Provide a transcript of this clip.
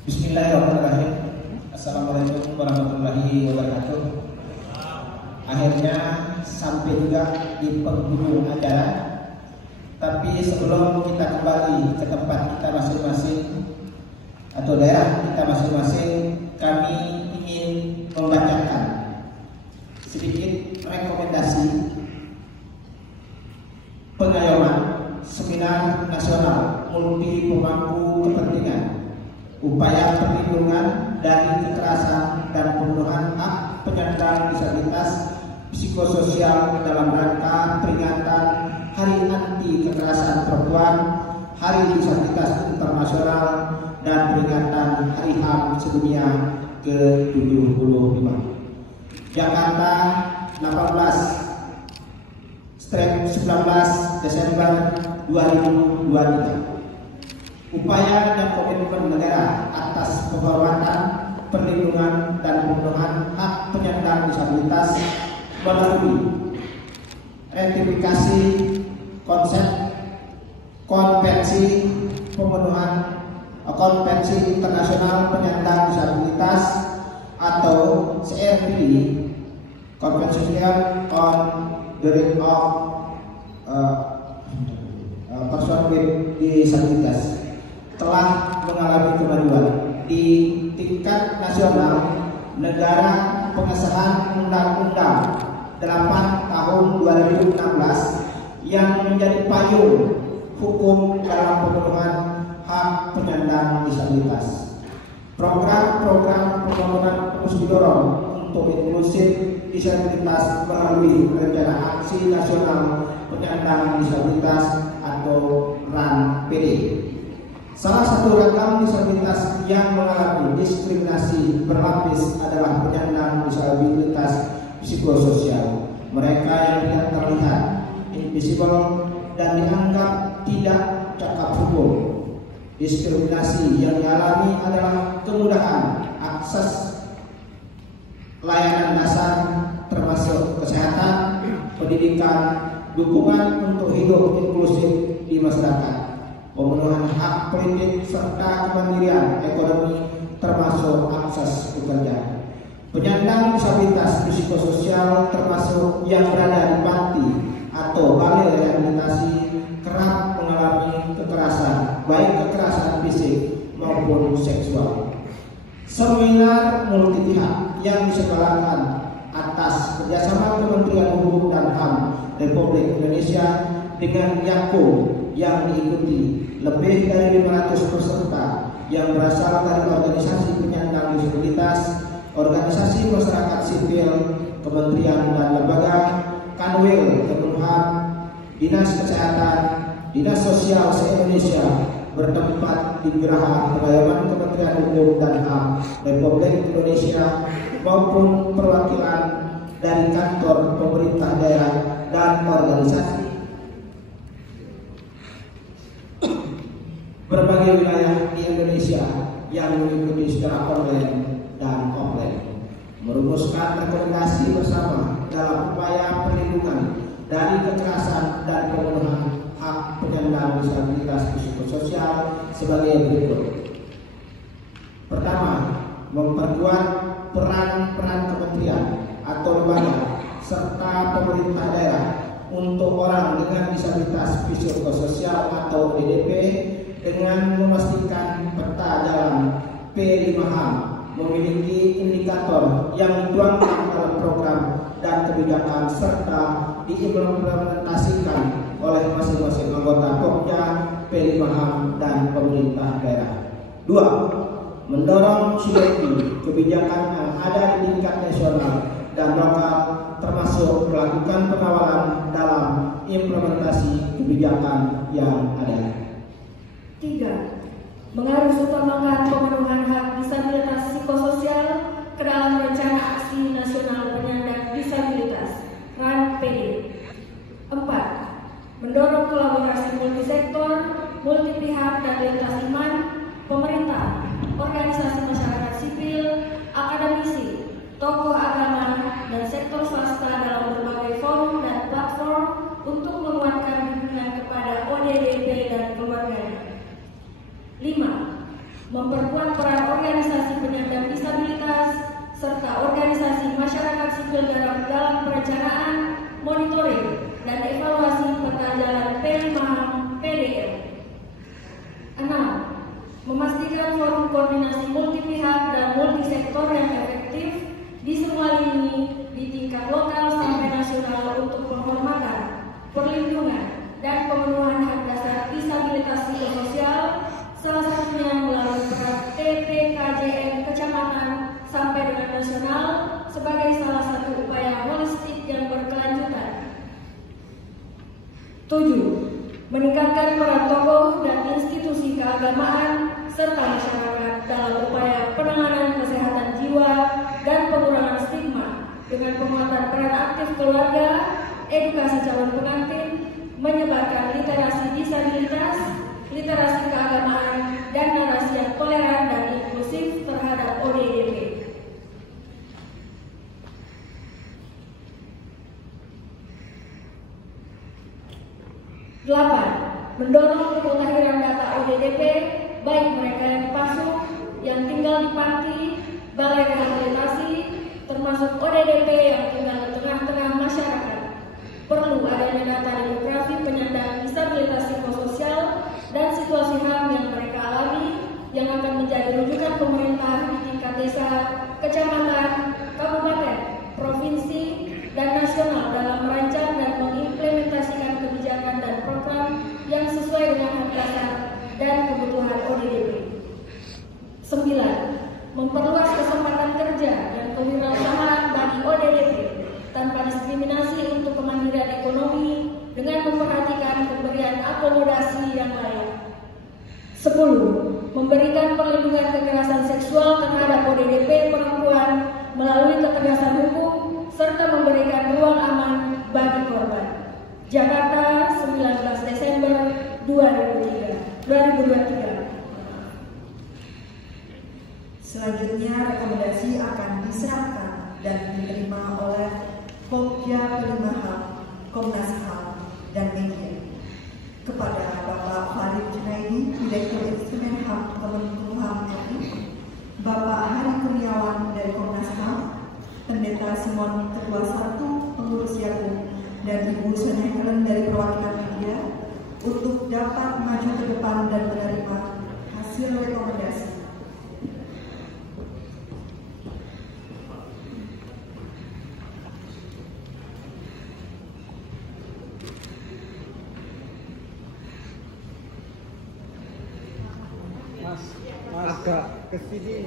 Bismillahirrahmanirrahim. Assalamualaikum warahmatullahi wabarakatuh. Akhirnya sampai juga di penghujung acara. Tapi sebelum kita kembali ke tempat kita masing-masing atau daerah kita masing-masing, kami ingin membacakan sedikit rekomendasi pengayoman seminar nasional multi pemangku kepentingan upaya perlindungan dari kekerasan dan pembunuhan hak penyandang disabilitas psikososial dalam rangka peringatan Hari Anti Kekerasan Perempuan, Hari Disabilitas Internasional, dan peringatan Hari HAM Sedunia ke-75. Jakarta, 18/19 Desember 2023. Upaya dan komitmen negara atas penghormatan, perlindungan, dan pemenuhan hak penyandang disabilitas melalui ratifikasi konsep konvensi pemenuhan Konvensi Internasional Penyandang Disabilitas atau CRPD, Convention on the Rights of Person with Disabilities, telah mengalami kemajuan di tingkat nasional. Negara pengesahan Undang-Undang 8 tahun 2016 yang menjadi payung hukum dalam pemenuhan hak penyandang disabilitas. Program-program pembangunan terus didorong untuk inklusif disabilitas melalui Rencana Aksi Nasional Penyandang Disabilitas atau RAN-PD. Salah satu ragam disabilitas yang mengalami diskriminasi berlapis adalah penyandang disabilitas psikososial. Mereka yang tidak terlihat, invisible, dan dianggap tidak cakap hukum. Diskriminasi yang dialami adalah kemudahan akses layanan dasar termasuk kesehatan, pendidikan, dukungan untuk hidup inklusif di masyarakat, pemenuhan hak politik, serta kemandirian ekonomi termasuk akses pekerjaan. Penyandang disabilitas psikososial termasuk yang berada di panti atau balai rehabilitasi kerap mengalami kekerasan, baik kekerasan fisik maupun seksual. Seminar multi pihak yang diselenggarakan atas kerjasama Kementerian Hukum dan HAM Republik Indonesia dengan YAKO yang diikuti lebih dari 500 peserta yang berasal dari organisasi penyandang disabilitas, organisasi masyarakat sipil, kementerian dan lembaga, Kanwil Kemenhan, Dinas Kesehatan, Dinas Sosial se-Indonesia bertempat di Geraha Pengayoman Kementerian Hukum dan HAM Republik Indonesia maupun perwakilan dari kantor pemerintah daerah dan organisasi berbagai wilayah di Indonesia yang mengikuti secara online dan offline, merumuskan rekomendasi bersama dalam upaya perlindungan dari kekerasan dan pemenuhan hak penyandang disabilitas psikososial sebagai berikut. Pertama, memperkuat peran-peran kementerian atau lembaga serta pemerintah daerah untuk orang dengan disabilitas psikososial atau DDP dengan memastikan peta jalan P5HAM memiliki indikator yang dituangkan dalam program dan kebijakan serta diimplementasikan oleh masing-masing anggota Pokja, P5HAM, dan pemerintah daerah. 2. Mendorong sinergi kebijakan yang ada di tingkat nasional dan lokal, termasuk melakukan pengawalan dalam implementasi kebijakan yang ada. 3. Mengharusutamakan pemenuhan hak disabilitas psikososial ke dalam Rencana Aksi Nasional Penyandang Disabilitas (RAN-PD). 4. Mendorong kolaborasi multisektor, multi pihak dan lintas iman, pemerintah, organisasi masyarakat sipil, akademisi, tokoh agama, dan sektor swasta dalam berbagai forum dan platform untuk menguatkan dukungan kepada ODDP dan keluarganya. 5. mendorong peran organisasi penyandang disabilitas serta organisasi masyarakat sipil dalam perencanaan, monitoring, dan evaluasi peta jalan P5PDM. 6. Memastikan forum koordinasi multipihak dan multisektor yang efektif di semua lini di tingkat lokal sampai nasional untuk penghormatan, perlindungan, dan pemenuhan hak dasar disabilitas psikososial, salah satunya melalui peran TPKJM kecamatan sampai dengan nasional sebagai salah satu upaya holistik yang berkelanjutan. 7. Meningkatkan peran tokoh dan institusi keagamaan serta masyarakat dalam upaya penanganan kesehatan jiwa dan pengurangan stigma dengan penguatan peran aktif keluarga, edukasi calon pengantin, menyebarkan literasi disabilitas, literasi keagamaan, dan narasi yang toleran dan inklusif terhadap ODDP. 8. Mendorong pemutahiran data ODDP, baik mereka yang dipasung, yang tinggal di panti, balai rehabilitasi, termasuk ODDP yang tinggal di tengah-tengah masyarakat. Perlu adanya data demografi penyandang disabilitas psikososial dan situasi HAM yang mereka alami yang akan menjadi rujukan pemerintah di tingkat desa, kecamatan, kabupaten, provinsi, dan nasional dalam merancang dan mengimplementasikan kebijakan dan program yang sesuai dengan hak dasar dan kebutuhan ODDP. 9. Memperluas kesempatan kerja dan kewirausahaan bagi ODDP tanpa diskriminasi untuk kemandirian ekonomi dengan memperhatikan pemberian akomodasi yang layak. 10. Memberikan perlindungan kekerasan seksual terhadap ODDP perempuan melalui ketegasan hukum serta memberikan ruang aman bagi korban. Jakarta, 19 Desember 2023. Selanjutnya, rekomendasi akan diserahkan dan diterima oleh Pokja Pelima HAM, Komnas HAM, dan media kepada Bapak Farid Junaidi, Direktur Instrumen HAM Kemenkumham RI, Bapak Hari Kurniawan dari Komnas HAM, Pendeta Simon Ketua 1 Pengurus Yakum, dan Ibu Sonia Helen dari Perwakilan Media untuk dapat maju ke depan dan menerima hasil rekomendasi. Agak ke sini.